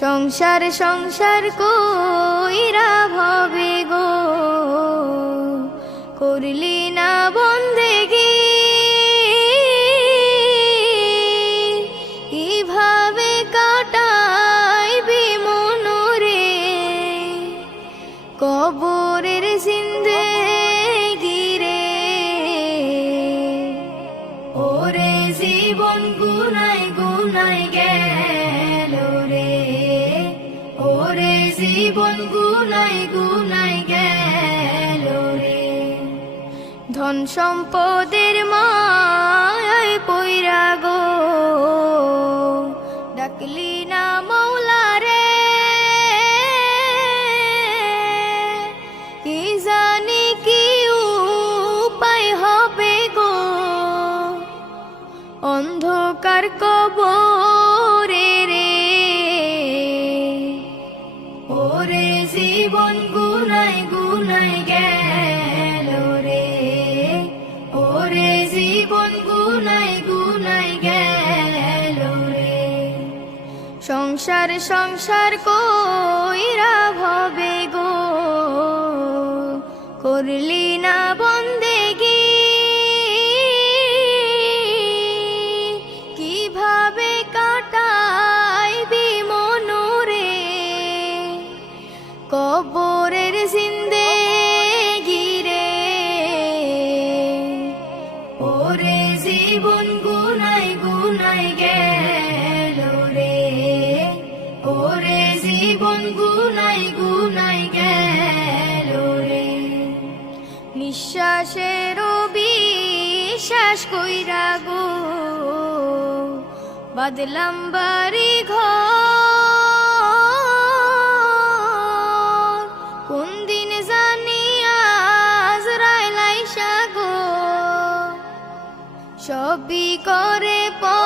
সংসার সংসার কইরা ভবে গো? করলি না বন্দেগি? কীভাবে কাটাইবি মনোরে? কবরের জিন্দে গিরে। ওরে জীবন গুনাই গুনাই গেল রে। জীবন গুনাই গুনাই গেল রে। ধন সম্পদের মায় পৈরা গো। ডাকলি না মৌলা রে। কি জানি কি উপায় হবে গো। অন্ধকার কবরে সংসার সংসার কইরা ভবে গো। করলি না বন্দেগি। কীভাবে কাটাইবি মনোরে? কবরের জিন্দে গিরে ওরে জীবন ওরে জীবন গুনাই গুনাই গেল রে। নিঃশ্বাসের বিশ্বাস কইরা গো, বাদলাম বাড়ি ঘর। কোন দিন জানি আজ রায় লাইসা গো, সবই করে পর